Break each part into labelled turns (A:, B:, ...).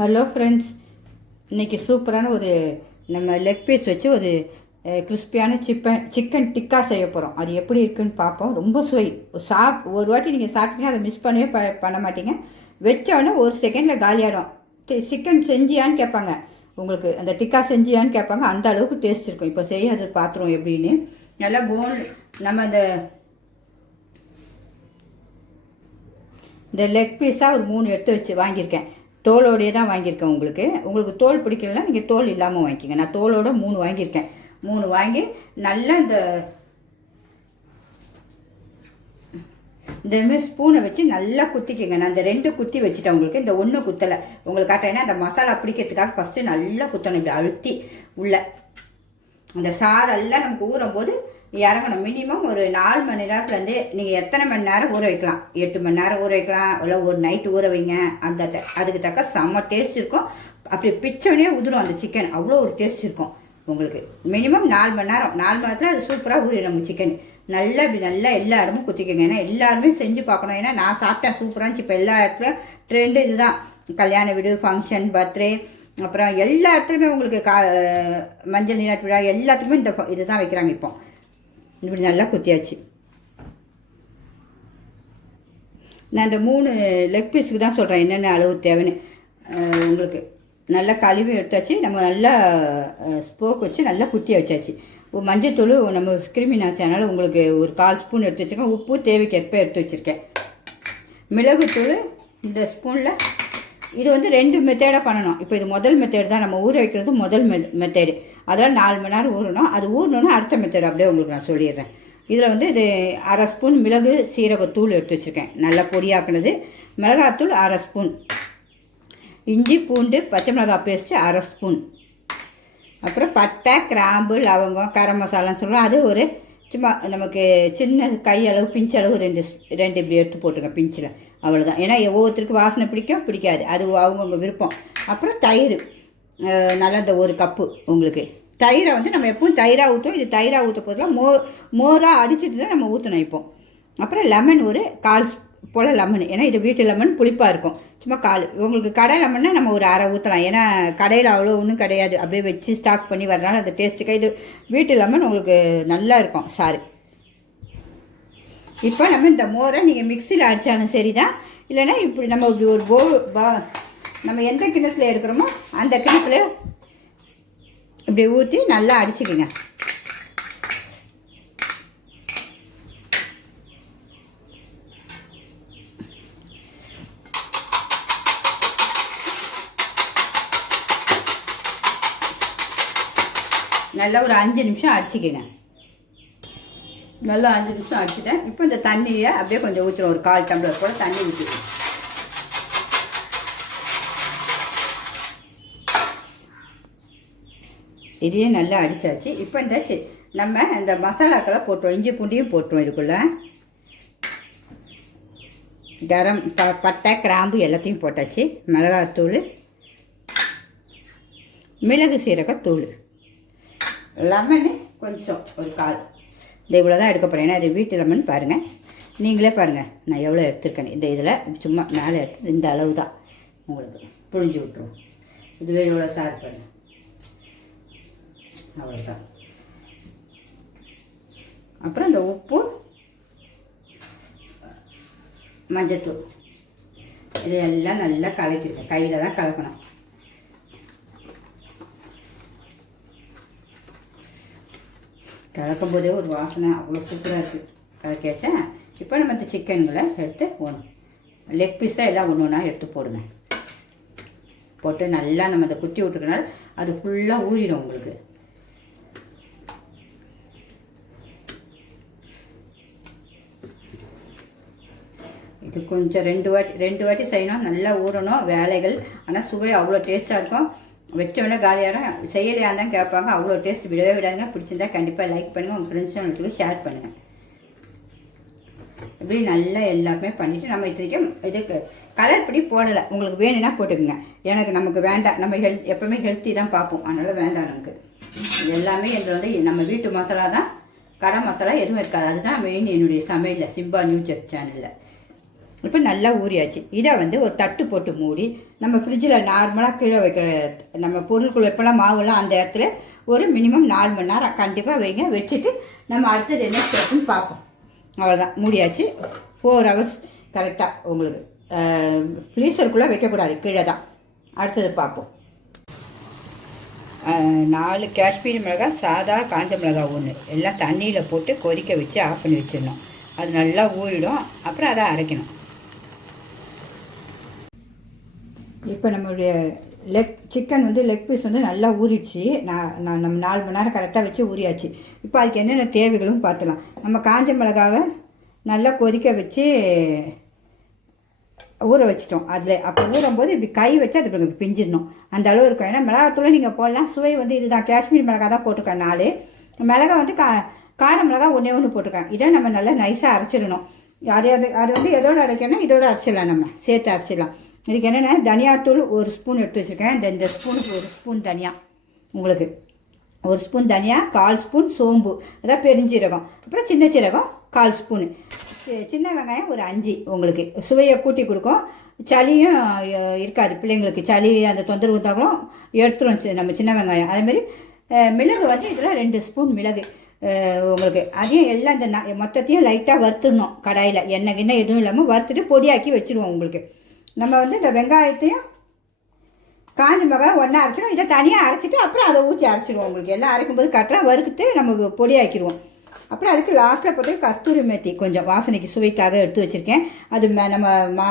A: Hello friends இன்னைக்கு சூப்பரான ஒரு நம்ம லெக் பீஸ் வச்சு ஒரு கிறிஸ்பியான சிப்பன் சிக்கன் டிக்கா செய்ய போகிறோம் அது எப்படி இருக்குன்னு பார்ப்போம். ரொம்ப சுவை. சாப் ஒரு வாட்டி நீங்கள் சாப்பிட்டீங்கன்னா அதை மிஸ் பண்ணவே ப பண்ண மாட்டீங்க. வச்சோடனே ஒரு செகண்டில் காலியாகிடும் சிக்கன் செஞ்சியான்னு கேட்பாங்க. உங்களுக்கு அந்த டிக்கா செஞ்சியான்னு கேட்பாங்க. அந்த அளவுக்கு டேஸ்ட் இருக்கும். இப்போ செய்ய அது பார்த்துருவோம் எப்படின்னு. நல்லா போன் நம்ம அந்த இந்த லெக் பீஸாக ஒரு மூணு எடுத்து வச்சு வாங்கியிருக்கேன். தோலோடையே தான் வாங்கியிருக்கேன் உங்களுக்கு. உங்களுக்கு தோல் பிடிக்கலன்னா நீங்கள் தோல் இல்லாமல் வாங்கிக்கோங்க. நான் தோலோட மூணு வாங்கியிருக்கேன். மூணு வாங்கி நல்லா இந்த இந்தமாதிரி ஸ்பூனை வச்சு நல்லா குத்திக்கோங்க. நான் இந்த ரெண்டு குத்தி வச்சுட்டேன் உங்களுக்கு. இந்த ஒன்று குத்தலை. உங்களுக்கு காட்டேன்னா அந்த மசாலா பிடிக்கிறதுக்காக ஃபஸ்ட்டு நல்லா குத்தணும். இப்படி அழுத்தி உள்ள. அந்த சாரெல்லாம் நமக்கு ஊறும் போது இறங்கணும். மினிமம் ஒரு நாலு மணி நேரத்துலேருந்து நீங்கள் எத்தனை மணி நேரம் ஊற வைக்கலாம்? எட்டு மணி நேரம் ஊற வைக்கலாம். இல்லை ஒரு நைட்டு ஊற வைங்க. அந்த த- அதுக்கு தக்க செம்ம டேஸ்ட் இருக்கும். அப்படி பிச்சோடனே உதிரும் அந்த சிக்கன் அவ்வளோ ஒரு டேஸ்ட் இருக்கும். உங்களுக்கு மினிமம் நாலு மணி நேரம். நாலு மணி நேரத்தில் அது சூப்பராக ஊறிடும் நம்ம சிக்கன் நல்லா இப்படி நல்லா எல்லா இடமும் குத்திக்கோங்க. ஏன்னா எல்லாருமே செஞ்சு பார்க்கணும். ஏன்னா நான் சாப்பிட்டேன் சூப்பராக இருந்துச்சு. இப்போ எல்லா இடத்துலையும் ட்ரெண்டு இதுதான். கல்யாண வீடு ஃபங்க்ஷன் பர்த்டே அப்புறம் எல்லா இடத்துலையுமே உங்களுக்கு கா மஞ்சள் நீராட்டு விழா எல்லாத்துக்குமே இந்த இதுதான் வைக்கிறாங்க இப்போ. இப்படி நல்லா குத்தியாச்சு. நான் இந்த மூணு லெக் பீஸுக்கு தான் சொல்கிறேன் என்னென்ன அளவு தேவைன்னு. உங்களுக்கு நல்லா கழுவி எடுத்தாச்சு நம்ம நல்லா ஸ்போக் வச்சு நல்லா குத்தி வச்சாச்சு. மஞ்சத்தூள் நம்ம கிருமி நாசி அதனால் உங்களுக்கு ஒரு கால் ஸ்பூன் எடுத்து வச்சுருக்கேன் உப்பு தேவைக்கேற்ப எடுத்து வச்சுருக்கேன். மிளகுத்தூள் இந்த ஸ்பூனில் இது வந்து ரெண்டு மெத்தேடாக பண்ணணும். இப்போ இது முதல் மெத்தேடு தான் நம்ம ஊற வைக்கிறது முதல் மெ மெத்தேடு அதெல்லாம் நாலு மணி நேரம் ஊறணும். அது ஊறணுன்னா அடுத்த மெத்தட் அப்படியே உங்களுக்கு நான் சொல்லிடுறேன். இதில் வந்து இது அரை ஸ்பூன் மிளகு சீரகத்தூள் எடுத்து வச்சுருக்கேன். நல்லா பொடியாக்குனது. மிளகாத்தூள் அரை ஸ்பூன். இஞ்சி பூண்டு பச்சை மிளகாய் பேஸ்ட்டு அரை ஸ்பூன். அப்புறம் பட்டை கிராம்பு லவங்கம் கரம் மசாலான்னு சொல்கிறோம் அது ஒரு சும்மா நமக்கு சின்ன கையளவு பிஞ்சளவு அளவு ரெண்டு ஸ்- ரெண்டு இப்படி எடுத்து போட்டுருக்கேன் பிஞ்சில். அவ்வளோதான் ஏன்னா ஒவ்வொருத்தருக்கு வாசனை பிடிக்கும் பிடிக்காது. அது அவங்கவுங்க விருப்பம். அப்புறம் தயிர். நல்ல நல்லா இந்த ஒரு கப்பு உங்களுக்கு. தயிரை வந்து நம்ம எப்பவும் தயிராக ஊற்றுவோம் இது தயிராக ஊற்ற போதெல்லாம் மோ மோராக அடிச்சிட்டு தான் நம்ம ஊற்றணும் இப்போ. அப்புறம் லெமன் ஒரு கால் போல் லெமன் ஏன்னா இது வீட்டு லெமன் புளிப்பாக இருக்கும். சும்மா கால் உங்களுக்கு கடை லெமன்னா நம்ம ஒரு அரை ஊற்றலாம் ஏன்னா கடையில் அவ்வளோ ஒன்றும் கிடையாது. அப்படியே வச்சு ஸ்டாக் பண்ணி வரனால அந்த டேஸ்ட்டுக்கு இது வீட்டு லெமன் உங்களுக்கு நல்லா இருக்கும். சாரி இப்போ நம்ம இந்த மோரை நீங்கள் மிக்சியில் அடித்தாலும் சரி தான் இல்லைன்னா இப்படி நம்ம இப்படி ஒரு போ நம்ம எந்த கிணத்துல எடுக்கிறோமோ அந்த கிணத்துல இப்படி ஊற்றி நல்லா அடிச்சுக்கோங்க. நல்லா ஒரு அஞ்சு நிமிஷம் அடிச்சுக்கினேன் நல்லா அஞ்சு நிமிஷம் அடிச்சிட்டேன். இப்போ இந்த தண்ணியை அப்படியே கொஞ்சம் ஊற்றுறோம் ஒரு கால் டம்ளர் கூட தண்ணி ஊற்றிடுவோம் இதையே நல்லா அடித்தாச்சு இப்போ இந்த நம்ம இந்த மசாலாக்களை போட்டுருவோம். இஞ்சி பூண்டியும் போட்டுருவோம் இதுக்குள்ளே. கரம் ப பட்டை கிராம்பு எல்லாத்தையும் போட்டாச்சு. மிளகாத்தூள் மிளகு சீரகத்தூள் லெமனு கொஞ்சம் ஒரு கால். இந்த இவ்வளோ தான் எடுக்க போகிறேன் ஏன்னா இது வீட்டு லெமன் பாருங்கள் நீங்களே பாருங்கள் நான் எவ்வளோ எடுத்துருக்கேன் இந்த இதில் சும்மா மேலே எடுத்து இந்த அளவு தான் உங்களுக்கு புழிஞ்சு விட்ருவோம் இதுவே எவ்வளோ சார் பாருங்க அவ்வளோதான் அப்புறம் இந்த உப்பு மஞ்சத்தூள். இதையெல்லாம் நல்லா கலக்கிருக்கேன் கையில் தான் கலக்கணும். கலக்கும் போதே ஒரு வாசனை அவ்வளோ சூப்பராக இருக்குது கலக்கியாச்சா? இப்போ நம்ம இந்த சிக்கன்களை எடுத்து போகணும் லெக் பீஸாக எல்லாம் ஒன்று ஒன்றா எடுத்து போடுங்க. போட்டு நல்லா நம்ம அதை குத்தி விட்டுருக்கனால அது ஃபுல்லாக ஊறிடும் உங்களுக்கு இது கொஞ்சம் ரெண்டு வாட்டி ரெண்டு வாட்டி செய்யணும். நல்லா ஊறணும் வேலைகள். ஆனால் சுவை அவ்வளோ டேஸ்ட்டாக இருக்கும். வச்சோடனே காலியாக செய்யலையா தான் கேட்பாங்க. அவ்வளோ டேஸ்ட் விடவே விடாதுங்க. பிடிச்சிருந்தா கண்டிப்பாக லைக் பண்ணுங்கள் உங்கள் ஃப்ரெண்ட்ஸ் ஷேர் பண்ணுங்கள் இப்படி நல்லா எல்லாமே பண்ணிவிட்டு நம்ம இத்தனைக்கும் இதுக்கு கலர் இப்படி போடலை. உங்களுக்கு வேணும்னா போட்டுக்கோங்க. எனக்கு நமக்கு வேண்டாம். நம்ம ஹெல்த் எப்போவுமே ஹெல்த்தி தான் பார்ப்போம். அதனால் வேண்டாம் நமக்கு. எல்லாமே என்று வந்து நம்ம வீட்டு மசாலா தான். கடை மசாலா எதுவும் இருக்காது. அதுதான் மெயின் என்னுடைய சமையலில் சிம்பா நியூஸ் சேனலில் இப்போ நல்லா ஊறியாச்சு. இதை வந்து ஒரு தட்டு போட்டு மூடி நம்ம ஃப்ரிட்ஜில் நார்மலாக கீழே வைக்கிற நம்ம பொருட்கள் வைப்பெல்லாம் மாவுலாம் அந்த இடத்துல ஒரு மினிமம் நாலு மணி நேரம் கண்டிப்பாக வைங்க. வச்சுட்டு நம்ம அடுத்தது என்ன ஸ்டெப்புன்னு பார்ப்போம். அவ்வளோதான் மூடியாச்சு. ஃபோர் ஹவர்ஸ் கரெக்டாக உங்களுக்கு ஃப்ரீசருக்குள்ளே வைக்கக்கூடாது. கீழே தான். அடுத்தது பார்ப்போம். நாலு காஷ்மீரி மிளகாய் சாதா காஞ்ச மிளகாய் ஒன்று எல்லாம் தண்ணியில் போட்டு கொதிக்க வச்சு ஆஃப் பண்ணி வச்சிடணும். அது நல்லா ஊறிடும். அப்புறம் அதை அரைக்கணும். இப்போ நம்மளுடைய லெக் சிக்கன் வந்து லெக் பீஸ் வந்து நல்லா ஊறிடுச்சு. நான் நான் நம்ம நாலு மணி நேரம் கரெக்டாக வச்சு ஊறியாச்சு. இப்போ அதுக்கு என்னென்ன தேவைகளும் பார்த்துலாம். நம்ம காஞ்ச மிளகாவை நல்லா கொதிக்க வச்சு ஊற வச்சிட்டோம். அதில் அப்போ ஊறும்போது இப்படி கை வச்சு அது இப்படி பிஞ்சிடணும். அந்த அளவு இருக்கும். ஏன்னா மிளகாத்தூளை நீங்கள் போடலாம். சுவை வந்து இதுதான். காஷ்மீர் மிளகா தான் போட்டிருக்கேன் நாலு. மிளகா வந்து கா கார மிளகா ஒன்றே ஒன்று போட்டிருக்கேன். இதை நம்ம நல்லா நைஸாக அரைச்சிடணும். அது அது அது வந்து எதோடு அரைக்கணும் இதோட அரைச்சிடலாம் நம்ம. சேர்த்து அரைச்சிடலாம். இதுக்கு என்னென்னா தனியாத்தூள் ஒரு ஸ்பூன் எடுத்து வச்சுருக்கேன். இந்த இந்த ஸ்பூனுக்கு ஒரு ஸ்பூன் தனியாக உங்களுக்கு ஒரு ஸ்பூன் தனியா கால் ஸ்பூன் சோம்பு. அதான் பெருஞ்சீரகம். அப்புறம் சின்ன சீரகம் கால் ஸ்பூனு. சின்ன வெங்காயம் ஒரு அஞ்சு உங்களுக்கு. சுவையை கூட்டி கொடுக்கும். சளியும் இருக்காது. பிள்ளைங்களுக்கு சளி அந்த தொந்தரவு இருந்தாலும் எடுத்துரும் சி- நம்ம சின்ன வெங்காயம். அதேமாரி மிளகு வந்து இதில் ரெண்டு ஸ்பூன் மிளகு. உங்களுக்கு அதையும் எல்லாம் இந்த மொத்தத்தையும் லைட்டாக வறுத்துடணும். கடாயில். எண்ணெய் கிண்ணெய் எதுவும் இல்லாமல் வறுத்துட்டு பொடியாக்கி வச்சுருவோம் உங்களுக்கு. நம்ம வந்து இந்த வெங்காயத்தையும் காஞ்ச மிளகாய் ஒன்றா அரைச்சிடும் இதை தனியாக அரைச்சிட்டு அப்புறம் அதை ஊற்றி அரைச்சிடுவோம் உங்களுக்கு. எல்லாம் அரைக்கும் போது கட்டுறா வறுத்து நம்ம பொடியாக்கிடுவோம். அப்புறம் அதுக்கு லாஸ்ட்டில் பார்த்தா கஸ்தூரி மேத்தி கொஞ்சம் வாசனைக்கு சுவைக்காக எடுத்து வச்சுருக்கேன். அது நம்ம மா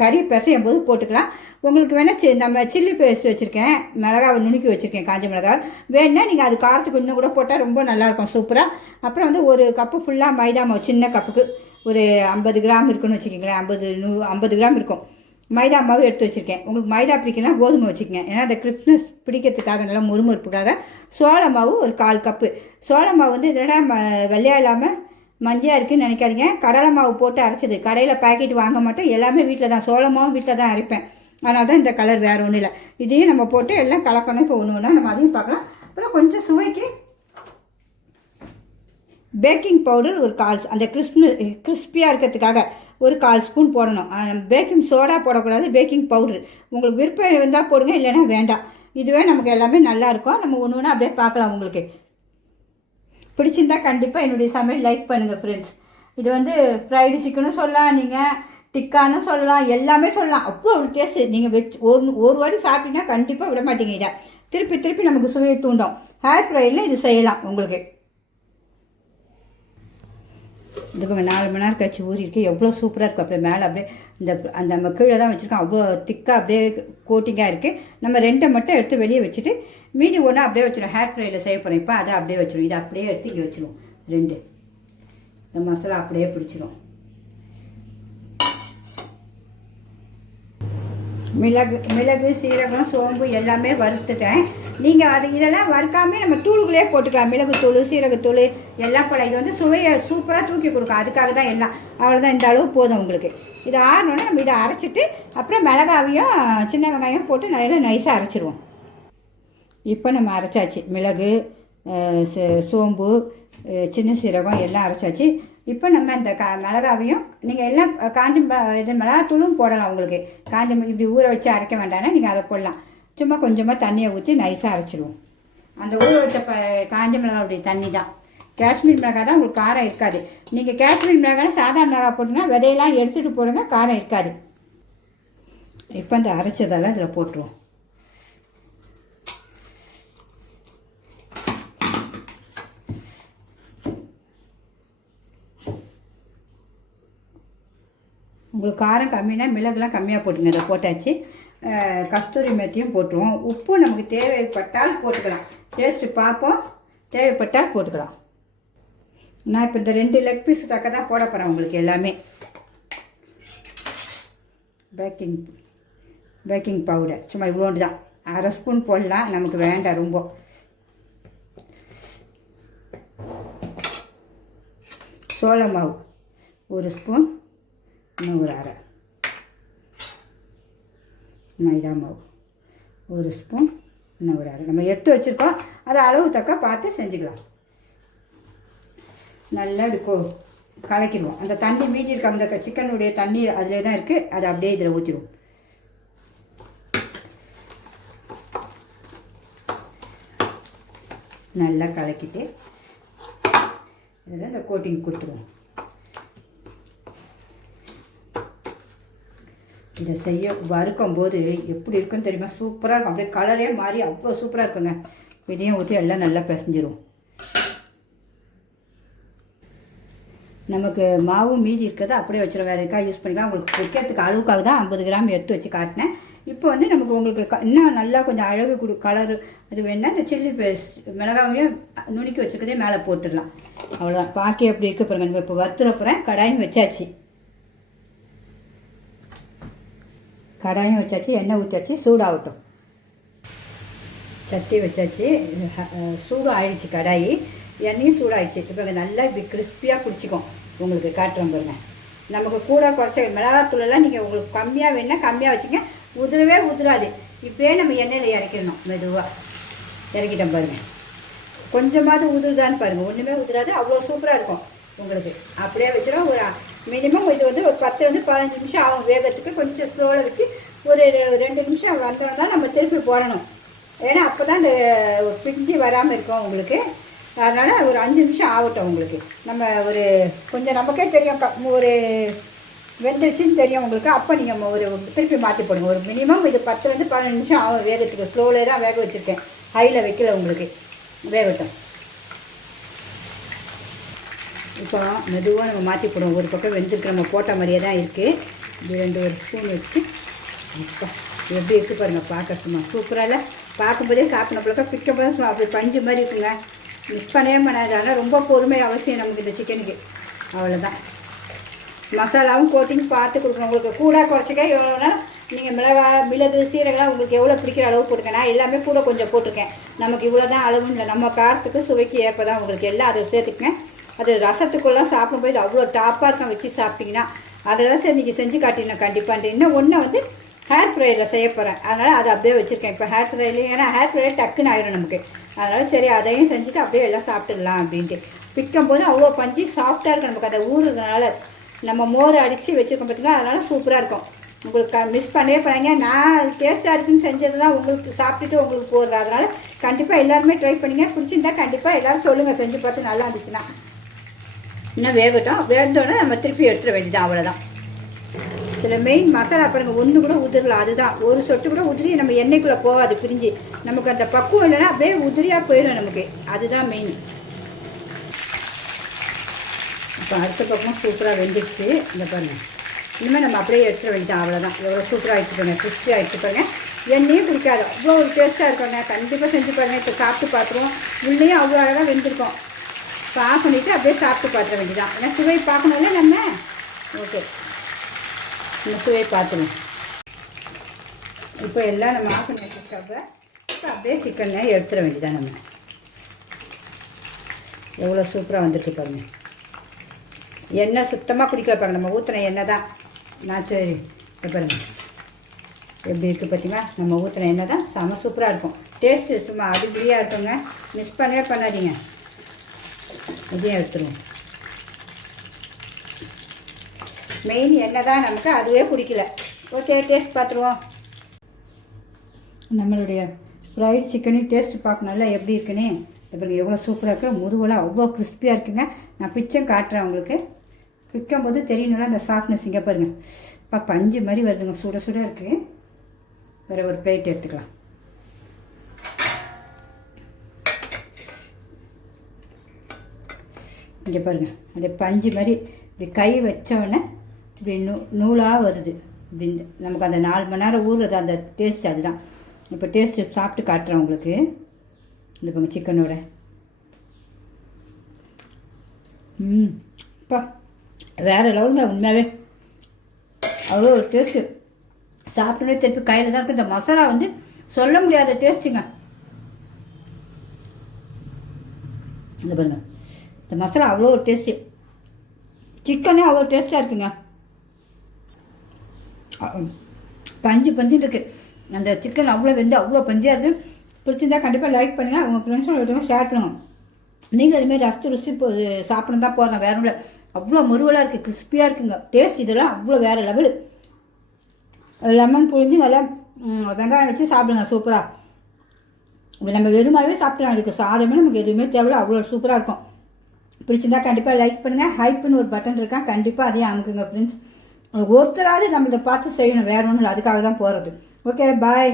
A: கறி பிசையும் போது போட்டுக்கலாம். உங்களுக்கு வேணால் சி நம்ம சில்லி பேஸ்ட் வச்சுருக்கேன். மிளகாவை நுணுக்கி வச்சுருக்கேன் காஞ்ச மிளகாய் வேணுன்னா நீங்கள் அது காரத்துக்கு இன்னும் கூட போட்டால் ரொம்ப நல்லாயிருக்கும் சூப்பராக அப்புறம் வந்து ஒரு கப்பு ஃபுல்லாக மைதா மாவு சின்ன கப்புக்கு ஒரு ஐம்பது கிராம் இருக்குன்னு வச்சுக்கிங்களேன். ஐம்பது நூ ஐம்பது கிராம் இருக்கும். மைதா மாவு எடுத்து வச்சுருக்கேன். உங்களுக்கு மைதா பிடிக்கலாம் கோதுமை வச்சுக்கோங்க. ஏன்னா அந்த கிறிஸ்மஸ் பிடிக்கிறதுக்காக நல்லா முறுமுறுப்புக்காக சோள மாவு ஒரு கால் கப்பு. சோள மாவு வந்து என்னடா ம வெள்ளையா இல்லாமல் மஞ்சளாக இருக்குன்னு நினைக்காதீங்க. கடலை மாவு போட்டு அரைச்சது. கடையில் பாக்கெட் வாங்க மாட்டோம். எல்லாமே வீட்டில் தான். சோளமாவும் வீட்டில் தான் அரைப்பேன். அதனால தான் இந்த கலர் வேறு ஒன்றும் இல்லை. இதையும் நம்ம போட்டு எல்லாம் கலக்கணும். இப்போ ஒன்று ஒன்றா நம்ம அதையும் பார்க்கலாம். அப்புறம் கொஞ்சம் சுவைக்கு பேக்கிங் பவுடர் ஒரு கால் அந்த கிறிஸ்மஸ் கிறிஸ்பியாக இருக்கிறதுக்காக ஒரு கால் ஸ்பூன் போடணும். பேக்கிங் சோடா போடக்கூடாது பேக்கிங் பவுடர். உங்களுக்கு விருப்பம் இருந்தால் போடுங்க இல்லைன்னா வேண்டாம். இதுவே நமக்கு எல்லாமே நல்லாயிருக்கும் நம்ம ஒன்று ஒன்று அப்படியே பார்க்கலாம் உங்களுக்கு. பிடிச்சிருந்தா கண்டிப்பாக என்னுடைய சமையல் லைக் பண்ணுங்கள் ஃப்ரெண்ட்ஸ் இது வந்து ஃப்ரைடு சிக்கனும் சொல்லலாம் நீங்கள் டிக்கான்னு சொல்லலாம் எல்லாமே சொல்லலாம். அவ்வளோ ஒரு டேஸ்ட் நீங்கள் வச்சு ஒரு ஒரு வாட்டி சாப்பிட்டீங்கன்னா கண்டிப்பாக விட மாட்டீங்க இதை. திருப்பி திருப்பி நமக்கு சுவையை தூண்டும். ஹேர் ஃப்ரைடில் இது செய்யலாம் உங்களுக்கு. இந்த பக்கம் நாலு மணி நேரம் கழிச்சு ஊறிருக்கு எவ்வளோ சூப்பராக இருக்கும். அப்படியே மேலே அப்படியே இந்த அந்த நம்ம கீழே தான் வச்சுருக்கோம். அவ்வளோ திக்காக அப்படியே கோட்டிங்காக இருக்குது நம்ம ரெண்டை மட்டும் எடுத்து வெளியே வச்சுட்டு மீதி ஒன்றா அப்படியே வச்சிடும் ஹேர் ஃப்ரையில் செய்ய போகிறோம் இப்போ அதை அப்படியே வச்சிடும் இதை அப்படியே எடுத்து இங்கே வச்சிருவோம். ரெண்டு. இந்த மசாலா அப்படியே பிடிச்சிரும். மிளகு மிளகு சீரகம் சோம்பு எல்லாமே வறுத்துட்டேன். நீங்கள் அது இதெல்லாம் வறுக்காம நம்ம தூளுகளே போட்டுக்கலாம். மிளகு தூள் சீரகத்தூள் எல்லாம் போல். இது வந்து சுவையை சூப்பராக தூக்கி கொடுக்கும். அதுக்காக தான் எல்லாம். அவ்வளோதான் இந்த அளவு போதும் உங்களுக்கு. இது ஆறினோடனே நம்ம இதை அரைச்சிட்டு அப்புறம் மிளகாவையும் சின்ன வெங்காயம் போட்டு நல்லா நைஸாக அரைச்சிடுவோம் இப்போ நம்ம அரைச்சாச்சு. மிளகு சோம்பு சின்ன சீரகம் எல்லாம் அரைச்சாச்சு. இப்போ நம்ம இந்த கா மிளகாவையும் நீங்கள் எல்லாம் காஞ்ச இது மிளகாத்தூளும் போடலாம் உங்களுக்கு. காஞ்ச இப்படி ஊற வச்சு அரைக்க வேண்டாம்னா நீங்கள் அதை போடலாம். சும்மா கொஞ்சமாக தண்ணியை ஊற்றி நைஸாக அரைச்சிடுவோம் அந்த ஊற வச்ச ப காஞ்ச மிளகாவுடைய தண்ணி தான். காஷ்மீர் மிளகாய் தான் உங்களுக்கு காரம் இருக்காது. நீங்கள் காஷ்மீர் மிளகாய் சாதா மிளகாய் போட்டுங்க விதையெல்லாம் எடுத்துகிட்டு போடுங்க காரம் இருக்காது. இப்போ அந்த அரைச்சதெல்லாம் இதில் போட்டுருவோம். உங்களுக்கு காரம் கம்மினா மிளகுலாம் கம்மியாக போட்டுங்க இதை போட்டாச்சு. கஸ்தூரி மெத்தியும் போட்டுருவோம். உப்பு நமக்கு தேவைப்பட்டால் போட்டுக்கலாம். டேஸ்ட்டு பார்ப்போம். தேவைப்பட்டால் போட்டுக்கலாம். நான் இப்போ இந்த ரெண்டு லெக் பீஸ் தக்க தான் போட போகிறேன் உங்களுக்கு எல்லாமே. பேக்கிங் பேக்கிங் பவுடர் சும்மா இவ்வளோண்டு தான். அரை ஸ்பூன் போடலாம். நமக்கு வேண்டாம் ரொம்ப. சோள மாவு ஒரு ஸ்பூன் இன்னும் ஒரு அரை. மைதா மாவு. ஒரு ஸ்பூன் இன்னும் ஒரு அரை. நம்ம எடுத்து வச்சுருக்கோம். அதை அளவு தக்க பார்த்து செஞ்சுக்கலாம். நல்லா இப்படி கலக்கிடுவோம். அந்த தண்ணி மீதி இருக்க அந்த சிக்கனுடைய தண்ணி அதிலே தான் இருக்குது அதை அப்படியே இதில் ஊற்றிடுவோம் நல்லா கலக்கிட்டு இதில் இந்த கோட்டிங் கொடுத்துருவோம். இதை செய்ய வறுக்கும் போது எப்படி இருக்குன்னு தெரியுமா? சூப்பராக இருக்கும். அப்படியே கலரே மாறி அவ்வளோ சூப்பராக இருக்குங்க. இதையும் ஊற்றி எல்லாம் நல்லா பிசைஞ்சிரும். நமக்கு மாவும் மீதி இருக்கிறத அப்படியே வச்சிடும் வேறு இருக்கா யூஸ் பண்ணிக்கலாம். உங்களுக்கு வைக்கிறதுக்கு அளவுக்காக தான் ஐம்பது கிராம் எடுத்து வச்சு காட்டினேன். இப்போ வந்து நமக்கு உங்களுக்கு இன்னும் நல்லா கொஞ்சம் அழகு கொடு கலரு அது வேணால் இந்த சில்லி பேஸ்ட் மிளகாவையும் நுணுக்கி வச்சுருக்கதே மேலே போட்டுடலாம். அவ்வளோதான் பாக்கி எப்படி இருக்க பாருங்க. நம்ம இப்போ வத்துறப்புறேன் கடாயும் வச்சாச்சு. கடாயும் வச்சாச்சு எண்ணெய் ஊற்றாச்சு சூடாகட்டும். சட்டி வச்சாச்சு சூடு ஆயிடுச்சு கடாயி. எண்ணெயும் சூடாயிடுச்சு. இப்போ நல்லா இப்படி கிறிஸ்பியாக பிடிச்சிக்கும் உங்களுக்கு காட்டுறேன் பாருங்க. நமக்கு கூட குறைச்ச மிளகாத்தூளெல்லாம் நீங்கள் உங்களுக்கு கம்மியாக வேணா கம்மியாக வச்சுங்க. உதிரவே உதிராது. இப்போயே நம்ம எண்ணெயில் இறக்கிடணும் மெதுவாக இறக்கிட்டோம் பாருங்கள் கொஞ்சமாவது உதிருதான்னு பாருங்கள் ஒன்றுமே உதிராது. அவ்வளோ சூப்பராக இருக்கும். உங்களுக்கு அப்படியே வச்சிடும் ஒரு மினிமம் இது வந்து ஒரு பத்து வந்து பதினஞ்சு நிமிஷம் ஆகும் வேகத்துக்கு. கொஞ்சம் ஸ்லோவில் வச்சு ஒரு ரெ- ரெண்டு நிமிஷம் வந்தோம் நம்ம திருப்பி போடணும். ஏன்னா அப்போ தான் இந்த பிஞ்சு வராமல் இருக்கும் உங்களுக்கு. அதனால் ஒரு அஞ்சு நிமிஷம் ஆகட்டும் உங்களுக்கு. நம்ம ஒரு கொஞ்சம் நமக்கே தெரியும். ஒரு வெந்துருச்சுன்னு தெரியும் உங்களுக்கு. அப்போ நீங்கள் ஒரு திருப்பி மாற்றி போடுங்க. ஒரு மினிமம் இது பத்துலேருந்து பதினஞ்சு நிமிஷம் ஆகும் வேகத்துக்கு. ஸ்லோவில் தான் வேக வச்சுருக்கேன். ஹையில் வைக்கல உங்களுக்கு. வேகட்டும். இப்போ மெதுவாக நம்ம மாற்றி போடுவோம். ஒரு பக்கம் வெந்திருக்கு நம்ம போட்ட மாதிரியே தான் இருக்குது இது ரெண்டு ஒரு ஸ்பூன் வச்சு இப்போ எப்படி இருக்குது பாருங்கள் பார்க்க சும்மா சூப்பராக இல்லை? பார்க்கும்போதே சாப்பிட்றப்பலக்கா பிக்கும் போது சும்மா அப்படி பஞ்சு மாதிரி இருக்குங்க. மிஸ் பண்ணவே பண்ணாது ஆனால் ரொம்ப பொறுமை அவசியம் நமக்கு இந்த சிக்கனுக்கு அவ்வளோதான் மசாலாவும் கோட்டிங் பார்த்து கொடுக்கணும். உங்களுக்கு கூட குறைச்சிக்க எவ்வளோனா நீங்கள் மிளகா மிளகு சீரகம்லாம் உங்களுக்கு எவ்வளோ பிடிக்கிற அளவு போட்டுக்க நான் எல்லாமே கூட கொஞ்சம் போட்டிருக்கேன். நமக்கு இவ்வளோ தான் அளவும் இல்லை. நம்ம காரத்துக்கு சுவைக்கு ஏற்ப தான் உங்களுக்கு எல்லாம் அதை சேர்த்துக்கங்க. அது ரசத்துக்குள்ளே சாப்பிடும்போது அவ்வளோ டாப்பாக இருக்கும் வச்சு சாப்பிட்டிங்கன்னா அதில் சரி நீங்கள் செஞ்சு காட்டிடணும் கண்டிப்பாக இன்னும் ஒன்று வந்து ஹேர் ஃப்ரையில் செய்ய போகிறேன் அதனால் அதை அப்படியே வச்சுருக்கேன். இப்போ ஹேர் ஃப்ரைலையும் ஏன்னா ஹேர் ஃப்ரை டக்குன்னு ஆயிடும் நமக்கு. அதனால் சரி அதையும் செஞ்சுட்டு அப்படியே எல்லாம் சாப்பிட்டுடலாம் அப்படின்ட்டு. பிக்கும் போது அவ்வளோ பஞ்சு சாஃப்டாக இருக்கும் நமக்கு. அதை ஊறுறதுனால நம்ம மோர் அடித்து வச்சுருக்கோம் பார்த்தீங்கன்னா அதனால் சூப்பராக இருக்கும். உங்களுக்கு மிஸ் பண்ணவே பண்ணாங்க நான் டேஸ்ட்டாக இருக்குன்னு செஞ்சது தான் உங்களுக்கு சாப்பிட்டுட்டு உங்களுக்கு போடுறேன். அதனால் கண்டிப்பாக எல்லாருமே ட்ரை பண்ணுங்க. பிடிச்சிருந்தா கண்டிப்பாக எல்லோரும் சொல்லுங்கள் செஞ்சு பார்த்து நல்லா இருந்துச்சுன்னா. இன்னும் வேகட்டும். வேந்தோடனே நம்ம திருப்பி எடுத்துட வேண்டியதான் அவ்வளோதான் இதில் மெயின் மசாலா பாருங்கள் ஒன்று கூட உதிரல அதுதான். ஒரு சொட்டு கூட உதிரி நம்ம எண்ணெய்க்குள்ளே போகாது பிரிஞ்சு. நமக்கு அந்த பக்குவம் இல்லைன்னா அப்படியே உதிரியாக போயிடும் நமக்கு. அதுதான் மெயின் இப்போ அடுத்த பக்கம் சூப்பராக வெந்துடுச்சு இந்த பாருங்க. இனிமேல் நம்ம அப்படியே எடுத்துட வேண்டியதான் அவ்வளோதான் எவ்வளோ சூப்பராக ஆகிடுச்சு பாருங்க கிறிஸ்பி ஆகிடுச்சு எண்ணெயும் பிடிக்காது. அவ்வளோ ஒரு டேஸ்ட்டாக இருக்குங்க கண்டிப்பாக செஞ்சு பாருங்க. இப்போ சாப்பிட்டு பார்த்துருவோம். உள்ளேயும் அவ்வளோ அழகாக வெந்திருக்கோம். இப்போ ஆஃப் பண்ணிவிட்டு அப்படியே சாப்பிட்டு பார்த்துட வேண்டியதான் ஏன்னா சுவை பார்க்கணும்ல நம்ம? ஓகே. நம்ம சுவை பார்த்துருவோம். இப்போ எல்லாம் நம்ம ஆஃப் பண்ணி வச்சுருக்காப்ப இப்போ அப்படியே சிக்கனை எடுத்துட வேண்டியதான் நம்ம. எவ்வளோ சூப்பராக வந்திருக்கு பாருங்க. எண்ணெய் சுத்தமாக குடிக்க வைப்பாங்க. நம்ம ஊற்றின எண்ணெய் தான் நான் சரி பாருங்க. எப்படி இருக்குது பார்த்தீங்களா நம்ம ஊற்றின எண்ணெய் தான் செம சூப்பராக இருக்கும். டேஸ்ட்டு சும்மா அடிப்படியாக இருக்குங்க. மிஸ் பண்ணவே பண்ணாதீங்க. இதையும் எடுத்துருவோம். மெயின் எண்ணெய் தான் நமக்கு அதுவே பிடிக்கல. ஓகே டேஸ்ட் பார்த்துருவோம். நம்மளுடைய ஃப்ரைட் சிக்கனையும் டேஸ்ட் பார்க்கணும்ல எப்படி இருக்குன்னு. இப்போ எவ்வளோ சூப்பராக இருக்குது முருகெல்லாம் அவ்வளோ கிறிஸ்பியாக இருக்குங்க. நான் பிச்சம் காட்டுறேன் உங்களுக்கு. பிக்கும் போது தெரியணும்ல அந்த சாஃப்ட்னஸ் இங்கே பாருங்க. இப்போ பஞ்சு மாதிரி வருதுங்க. சுட சுட இருக்குது வேறு ஒரு பிளேட் எடுத்துக்கலாம். இங்கே பாருங்க. அப்படியே பஞ்சு மாதிரி இப்படி கை வச்சோடனே இப்படி நூ நூலாக வருது. இப்படி இந்த- நமக்கு அந்த நாலு மணி நேரம் ஊறுறது அந்த டேஸ்ட் அதுதான். இப்போ டேஸ்ட்டு சாப்பிட்டு காட்டுறேன் உங்களுக்கு. இந்த பாருங்க சிக்கனோட ம் அப்பா வேறு லெவலுங்க உண்மையாகவே அவ்வளோ ஒரு டேஸ்ட்டு சாப்பிட்டோன்னே திருப்பி கையில் தான் இருக்குது இந்த மசாலா வந்து சொல்ல முடியாத டேஸ்ட்டுங்க இந்த பாருங்கள் இந்த மசாலா அவ்வளோ ஒரு டேஸ்ட்டு சிக்கனே அவ்வளோ டேஸ்ட்டாக இருக்குங்க. பஞ்சு பஞ்சுன்னு இருக்குது அந்த சிக்கன் அவ்வளோ வெந்து அவ்வளோ பஞ்சாக இருக்குது பிடிச்சிருந்தா கண்டிப்பாக லைக் பண்ணுங்கள் உங்கள் ஃப்ரெண்ட்ஸோட விட்டுங்க ஷேர் பண்ணுங்கள் நீங்கள் அதுமாரி ரசத்து ருசி சாப்பிட தான் போகிறேன் வேற இல்லை. அவ்வளோ முருவலாக இருக்குது கிறிஸ்பியாக இருக்குங்க. டேஸ்ட் இதெல்லாம் அவ்வளோ வேறு லெவலு லெமன் புழிஞ்சு நல்லா வெங்காயம் வச்சு சாப்பிடுங்க. சூப்பராக நம்ம வெறுமாவே சாப்பிட்லாம். இதுக்கு சாதமே நமக்கு எதுவுமே தேவையில்ல. அவ்வளோ சூப்பராக இருக்கும். பிடிச்சிருந்தா கண்டிப்பாக லைக் பண்ணுங்கள் ஹைப்னு ஒரு பட்டன் இருக்கான் கண்டிப்பாக அதையும் அமுக்குங்க ஃப்ரெண்ட்ஸ் ஒருத்தராவது நம்ம இதை பார்த்து செய்யணும். வேற ஒன்றும் இல்லை. அதுக்காக தான் போகிறது ஓகே பாய்